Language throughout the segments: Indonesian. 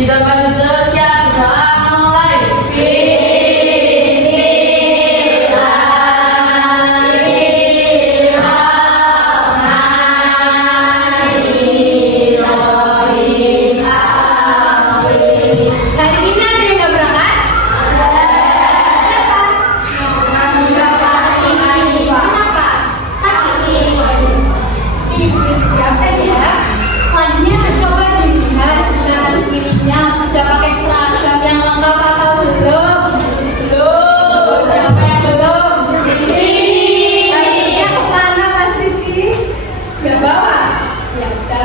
Di tempat duduk siap doa mulai.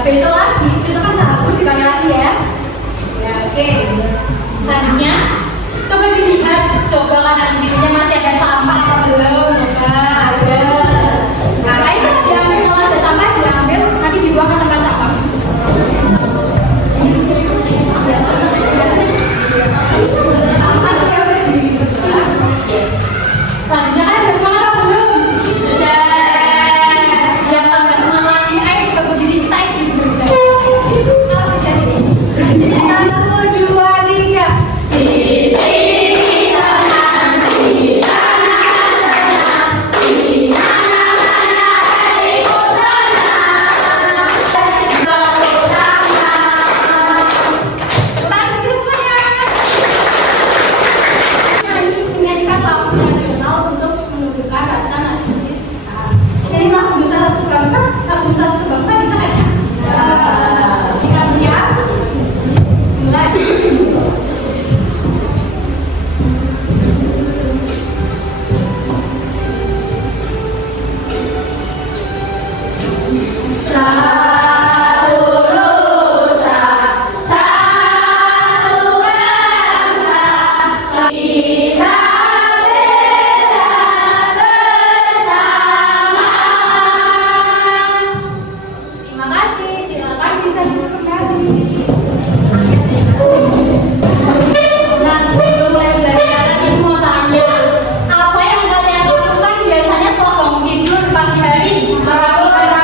Besok lagi, besok kan Sabtu dipakai lagi ya. Ya oke. Selanjutnya, coba dilihat, coba kanan kirinya masih ada sampah atau belum? Coba ada. Nah, ayo diambil kalau ada sampah diambil, nanti dibuang ke tempat sampah. Sampah sudah berdibuang. Selanjutnya kan ada semangat atau belum? Sudah. Yang tambah semangat lagi, ayo coba berdiri kita isi dulu. Satu, dua, tiga. Menyanyikan lagu nasional untuk menunjukkan rasa nasionalis kita. Jadi lagu besar satu bangsa, satu bangsa bisa nggak ya? Kita siap? Mulai. Terima kasih, silakan bisa duduk kembali. Nah, sebelum mulai belajar, ibu mau tanya, apa yang kalian lakukan biasanya setelah bangun tidur pagi hari? Terus apa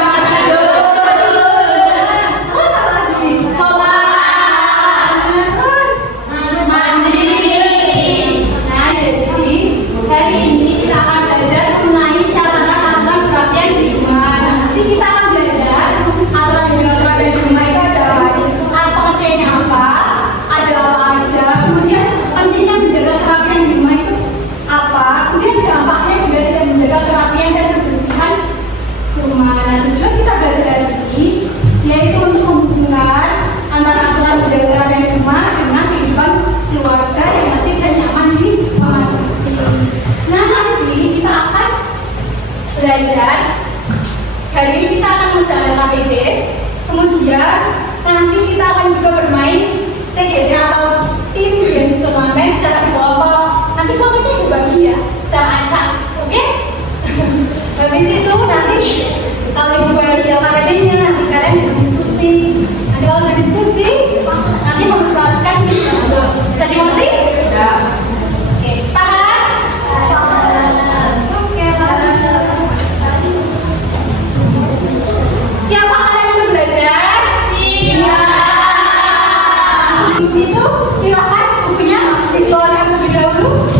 lagi? Sholat. Terus mandi. Nah, jadi hari ini kita akan belajar mengenai cara melakukan perapian di rumah. Nanti kita akan belajar aturan menjaga kerapian di rumah itu ada pengertiannya apa, ada apa aja, kemudian pentingnya menjaga kerapian di rumah itu apa, kemudian dampaknya juga tidak menjaga kerapian dan kebersihan rumah. Nah, tujuan kita belajar hari ini yaitu untuk menghubungkan antara aturan menjaga kerapian di rumah dengan kehidupan keluarga yang tertib dan nyaman di rumah masing-masing. Nah, nanti kita akan belajar. Hari ini kita akan menjalankan KPD, kemudian nanti kita akan juga bermain TGD atau tim dance turnamen secara kelompok. Nanti kelompoknya dibagi ya, secara acak, oke? Habis itu nanti kalau ibu bagi KPD-nya, nanti kalian berdiskusi. Nanti kalau berdiskusi, nanti mempersoalkan bisa dimengerti? Ya. Oke, tahan. Oke, tahan. Siapa kalian yang belajar? Di situ silakan bukunya dikeluarkan terlebih dahulu.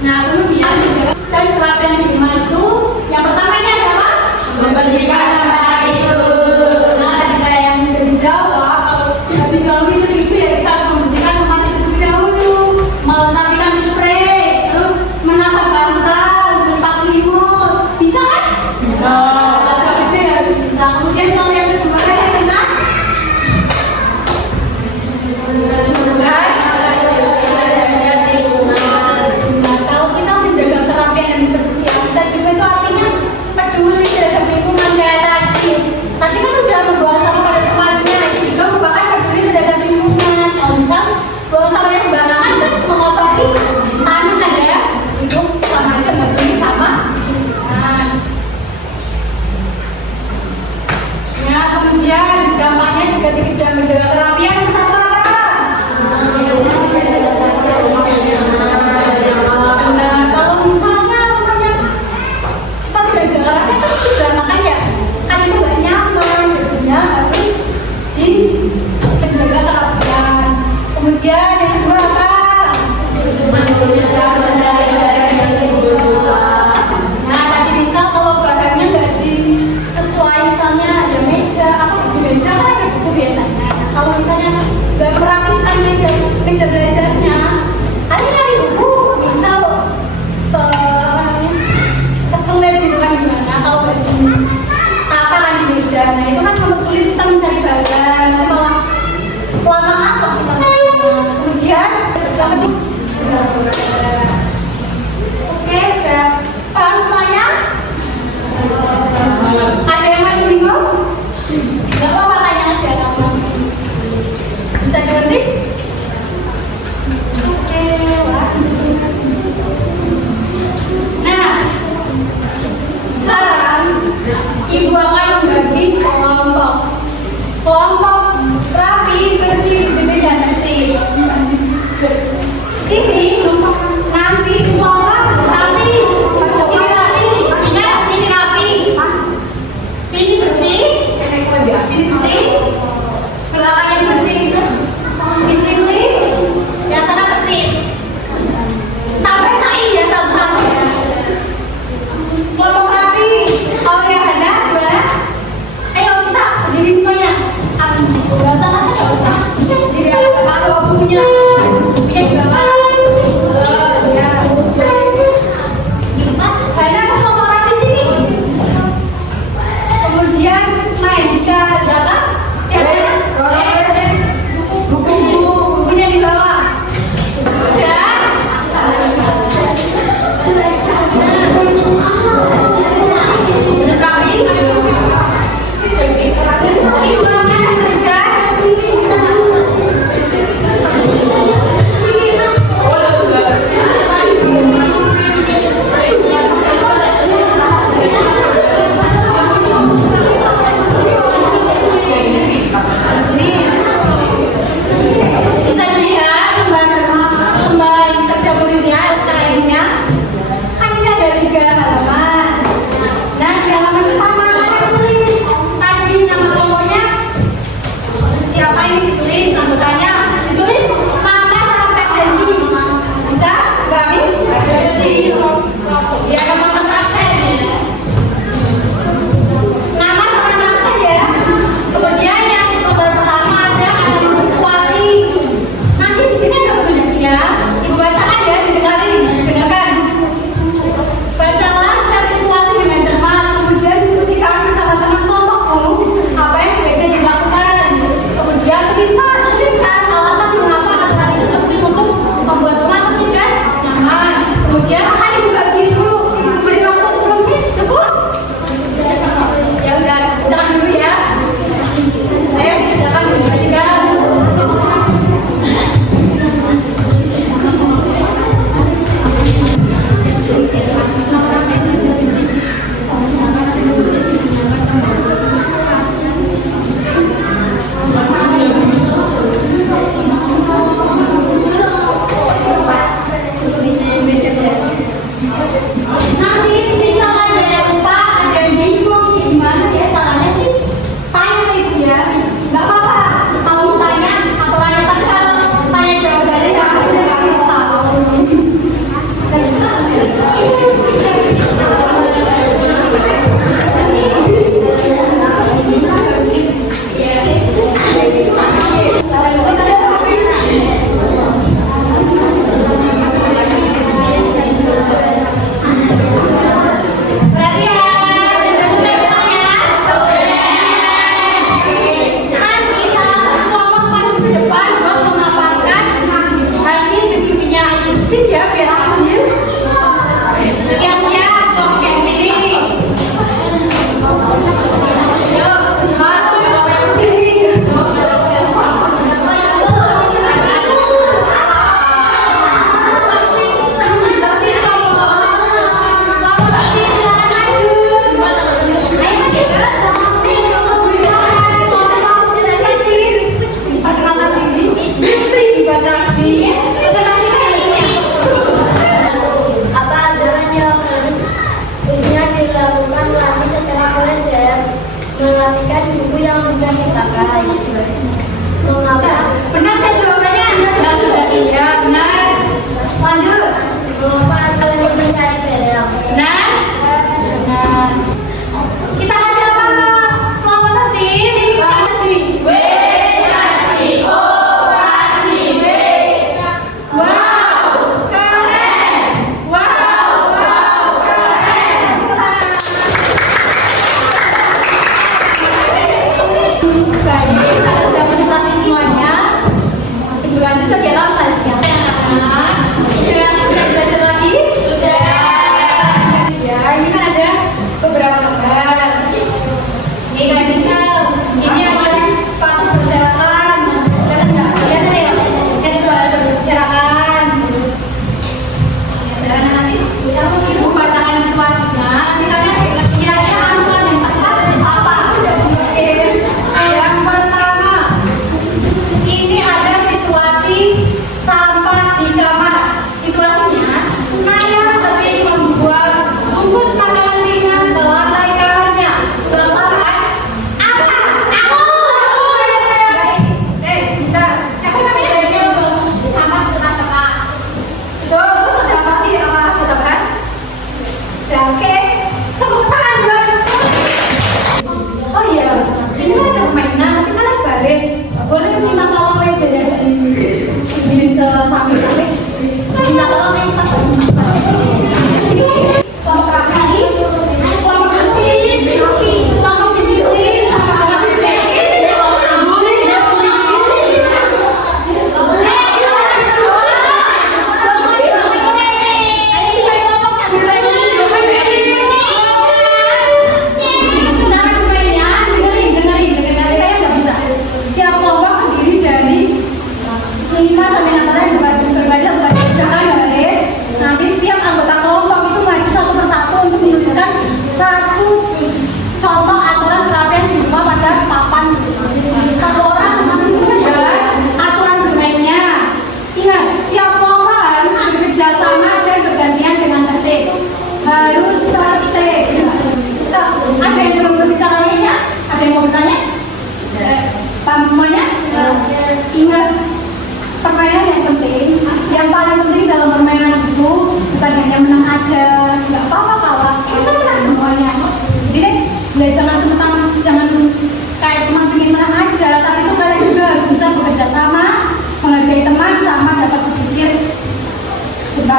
Nah, kemudian dan kerapian di rumah itu yang pertama ini adalah Membersihkan tempat tidur. nah, tadi kayak yang sudah dijawab, kalau habis kalau tidur itu ya kita harus membersihkan tempat tidur terlebih dahulu, merapikan spray, terus menata bantal, tempat selimut, bisa kan? Bisa. Kalau itu ya harus bisa. Kemudian kalau yang kedua ya kita nah, kalau kita menjaga kerapian dan kebersihan, kita juga itu artinya peduli terhadap lingkungan kayak tadi. Tadi kan udah membuang sampah pada tempatnya, ini juga merupakan peduli terhadap lingkungan. Kalau misal buang sampahnya sembarangan kan mengotori tanah ya, itu sama aja nggak peduli sama lingkungan. Nah, kemudian dampaknya jika tidak menjaga kerapian itu satu apa? Benar, kalau misalnya namanya kita tidak jaga kerapian kan sudah makanya kan itu gak nyaman, jadinya harus dijaga kerapian. Kemudian yang kedua apa? Nah, tadi misal kalau barangnya nggak sesuai, misalnya ada meja, apa di meja kan ada buku biasanya. Kalau misalnya nggak merapikan meja belajarnya, ada nyari buku, misal apa namanya kesulit gitu kan gimana kalau nggak ditata kan di meja. Nah itu kan mempersulit kita mencari barang. Nanti malah kelamaan kok kita mencarinya. Kemudian yang ketiga, oke, udah paham semuanya? Ada yang masih bingung? Gak apa-apa, tanya aja kalau masih bingung. Bisa diberhenti? Oke, wah. Nah, sekarang ibu akan membagi kelompok. Kelompok rapi, bersih, disini dan tertib. Sini nanti kelompok rapi, sini rapi, ingat sini rapi, sini bersih, sini bersih, belakangnya bersih, di sini yang sana tertib. Sampai saat ya satu-satu ya. Kelompok rapi, kalau yang ada gimana? Ayo kita jadi semuanya. Gak usah, nggak usah. Jadi kalau bukunya, dia di bawah.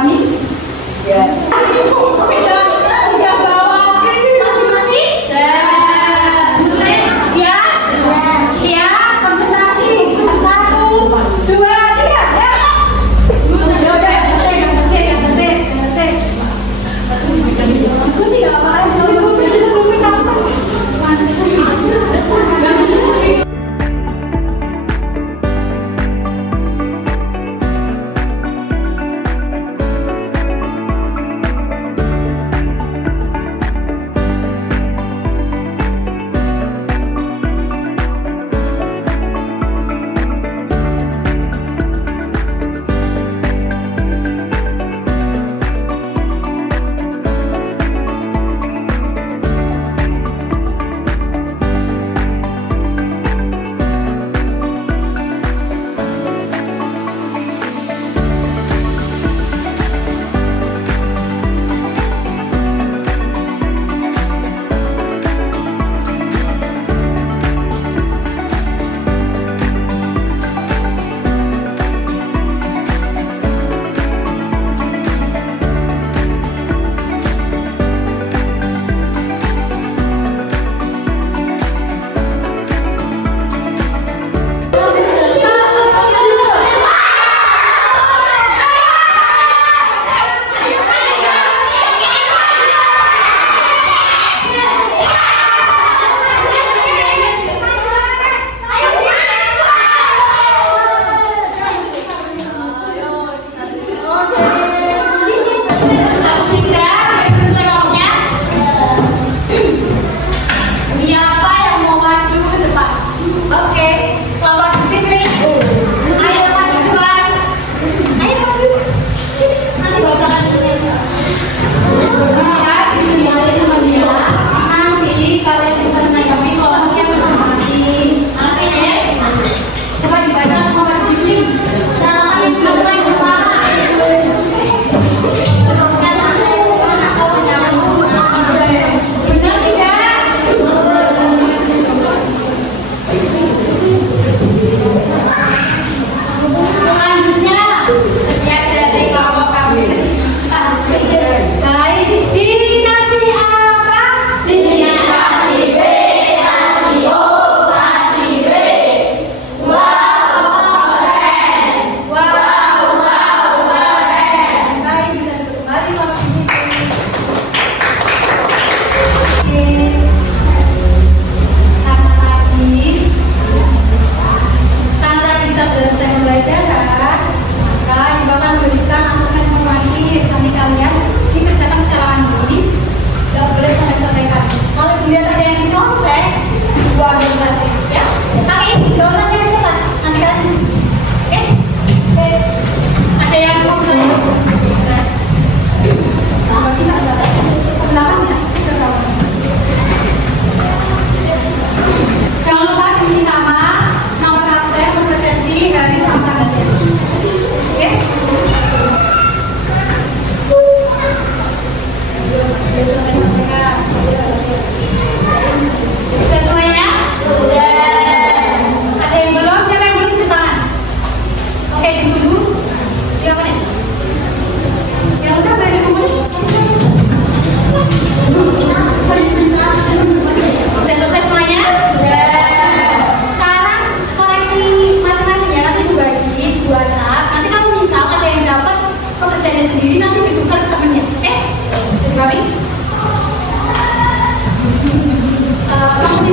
dipahami? Ya. Udah bawa masing-masing? Siap? Siap, konsentrasi. 1, 2, 3, ya. Ya udah, yang penting. Diskusi nggak apa-apa.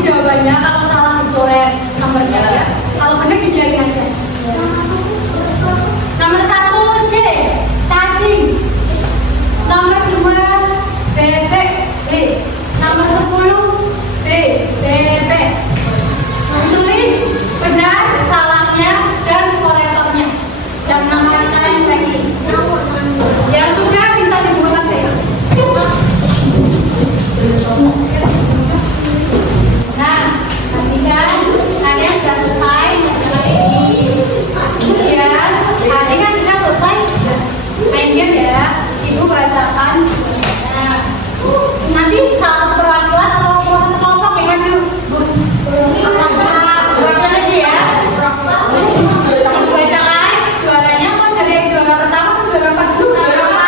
jawabannya, kalau salah dicoret nomornya ya. Kalau benar dibilangin aja. Nomor 1 C, cacing. Nomor 2 bebek B. Nomor 10 B, bebek. Tulis benar, salahnya dan korektornya. Yang namanya kalian seleksi. Yang sudah bisa dibuat deh. Nah, nanti kan kalian sudah selesai masalah ini. Kemudian, tadi kan sudah selesai main game ya. Ibu bacakan. Nah, nanti salah perwakilan atau kelompok yang maju. Perwakilan aja ya. Ibu bacakan juaranya, mau jadi yang juara pertama atau juara kedua?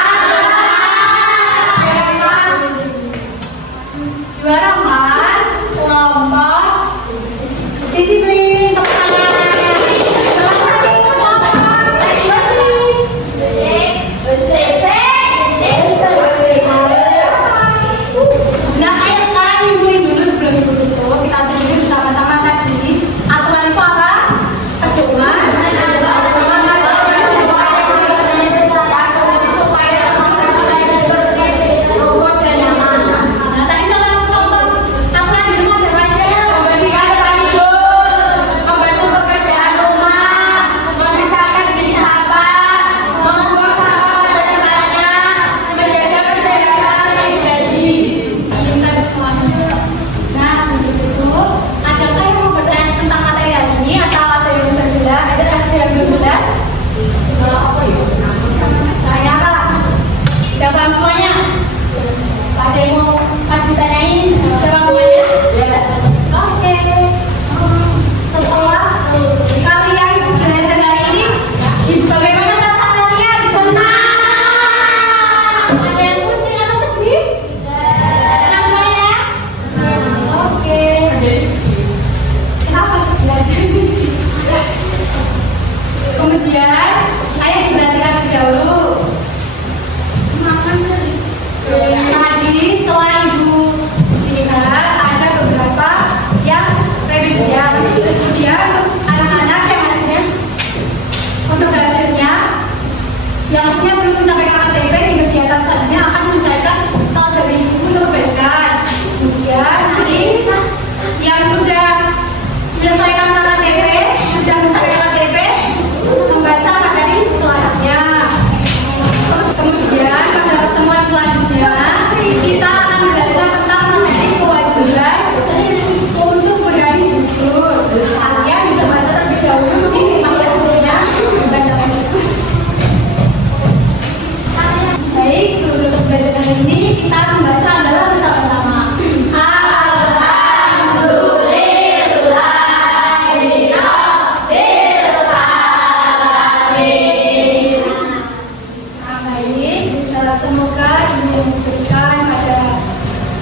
baik. Semoga ini memberikan pada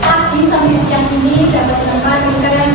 pagi sampai siang ini dapat menambah